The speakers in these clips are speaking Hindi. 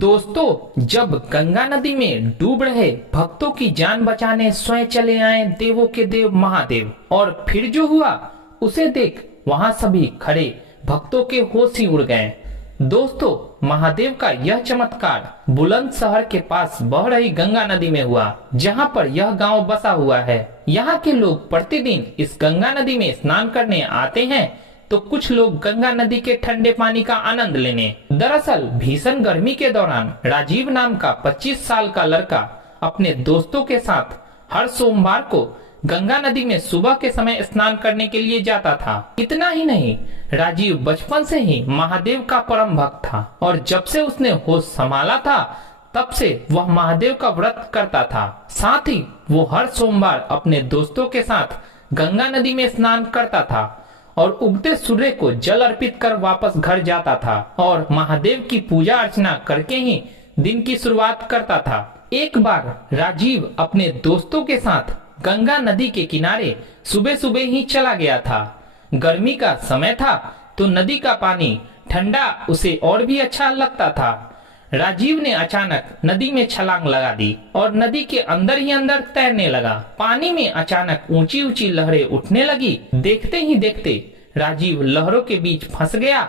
दोस्तों, जब गंगा नदी में डूब रहे भक्तों की जान बचाने स्वयं चले आए देवों के देव महादेव, और फिर जो हुआ उसे देख वहां सभी खड़े भक्तों के होश ही उड़ गए। दोस्तों, महादेव का यह चमत्कार बुलंदशहर के पास बह रही गंगा नदी में हुआ, जहां पर यह गांव बसा हुआ है। यहाँ के लोग प्रतिदिन इस गंगा नदी में स्नान करने आते हैं, तो कुछ लोग गंगा नदी के ठंडे पानी का आनंद लेने। दरअसल भीषण गर्मी के दौरान राजीव नाम का 25 साल का लड़का अपने दोस्तों के साथ हर सोमवार को गंगा नदी में सुबह के समय स्नान करने के लिए जाता था। इतना ही नहीं, राजीव बचपन से ही महादेव का परम भक्त था, और जब से उसने होश संभाला था तब से वह महादेव का व्रत करता था। साथ ही वो हर सोमवार अपने दोस्तों के साथ गंगा नदी में स्नान करता था और उगते सूर्य को जल अर्पित कर वापस घर जाता था, और महादेव की पूजा अर्चना करके ही दिन की शुरुआत करता था। एक बार राजीव अपने दोस्तों के साथ गंगा नदी के किनारे सुबह सुबह ही चला गया था। गर्मी का समय था तो नदी का पानी ठंडा उसे और भी अच्छा लगता था। राजीव ने अचानक नदी में छलांग लगा दी और नदी के अंदर ही अंदर तैरने लगा। पानी में अचानक ऊंची ऊंची लहरें उठने लगी। देखते ही देखते राजीव लहरों के बीच फंस गया,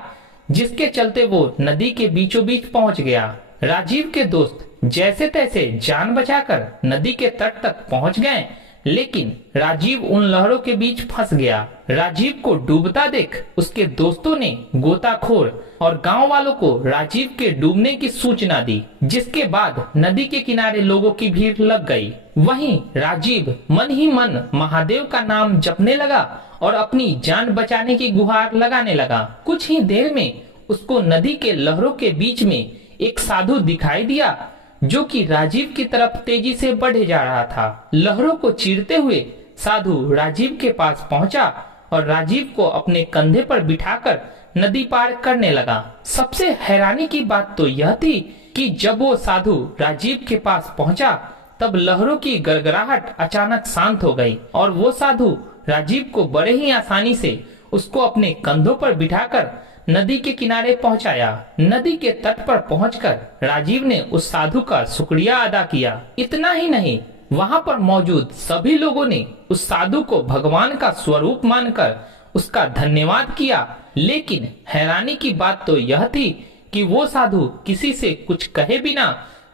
जिसके चलते वो नदी के बीचों बीच पहुंच गया। राजीव के दोस्त जैसे तैसे जान बचाकर नदी के तट तक पहुंच गए, लेकिन राजीव उन लहरों के बीच फंस गया। राजीव को डूबता देख उसके दोस्तों ने गोताखोर और गांव वालों को राजीव के डूबने की सूचना दी, जिसके बाद नदी के किनारे लोगों की भीड़ लग गई। वहीं राजीव मन ही मन महादेव का नाम जपने लगा और अपनी जान बचाने की गुहार लगाने लगा। कुछ ही देर में उसको नदी के लहरों के बीच में एक साधु दिखाई दिया, जो कि राजीव की तरफ तेजी से बढ़े जा रहा था। लहरों को चीरते हुए साधु राजीव के पास पहुंचा और राजीव को अपने कंधे पर बिठाकर नदी पार करने लगा। सबसे हैरानी की बात तो यह थी कि जब वो साधु राजीव के पास पहुंचा, तब लहरों की गड़गड़ाहट अचानक शांत हो गई और वो साधु राजीव को बड़े ही आसानी से उसको अपने कंधों पर बिठाकर नदी के किनारे पहुंचाया। नदी के तट पर पहुंचकर राजीव ने उस साधु का शुक्रिया अदा किया। इतना ही नहीं, वहां पर मौजूद सभी लोगों ने उस साधु को भगवान का स्वरूप मानकर उसका धन्यवाद किया। लेकिन हैरानी की बात तो यह थी कि वो साधु किसी से कुछ कहे बिना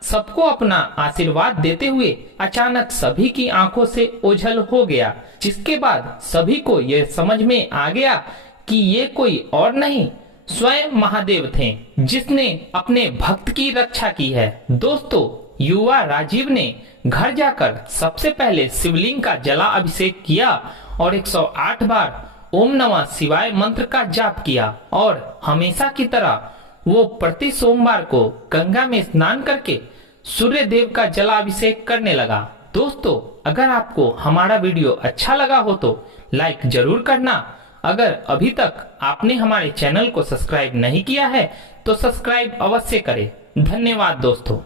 सबको अपना आशीर्वाद देते हुए अचानक सभी की आंखों से ओझल हो गया, जिसके बाद सभी को यह समझ में आ गया कि ये कोई और नहीं, स्वयं महादेव थे, जिसने अपने भक्त की रक्षा की है। दोस्तों, युवा राजीव ने घर जाकर सबसे पहले शिवलिंग का जला अभिषेक किया और 108 बार ओम नमः शिवाय मंत्र का जाप किया, और हमेशा की तरह वो प्रति सोमवार को गंगा में स्नान करके सूर्य देव का जलाभिषेक करने लगा। दोस्तों, अगर आपको हमारा वीडियो अच्छा लगा हो तो लाइक जरूर करना। अगर अभी तक आपने हमारे चैनल को सब्सक्राइब नहीं किया है तो सब्सक्राइब अवश्य करें। धन्यवाद दोस्तों।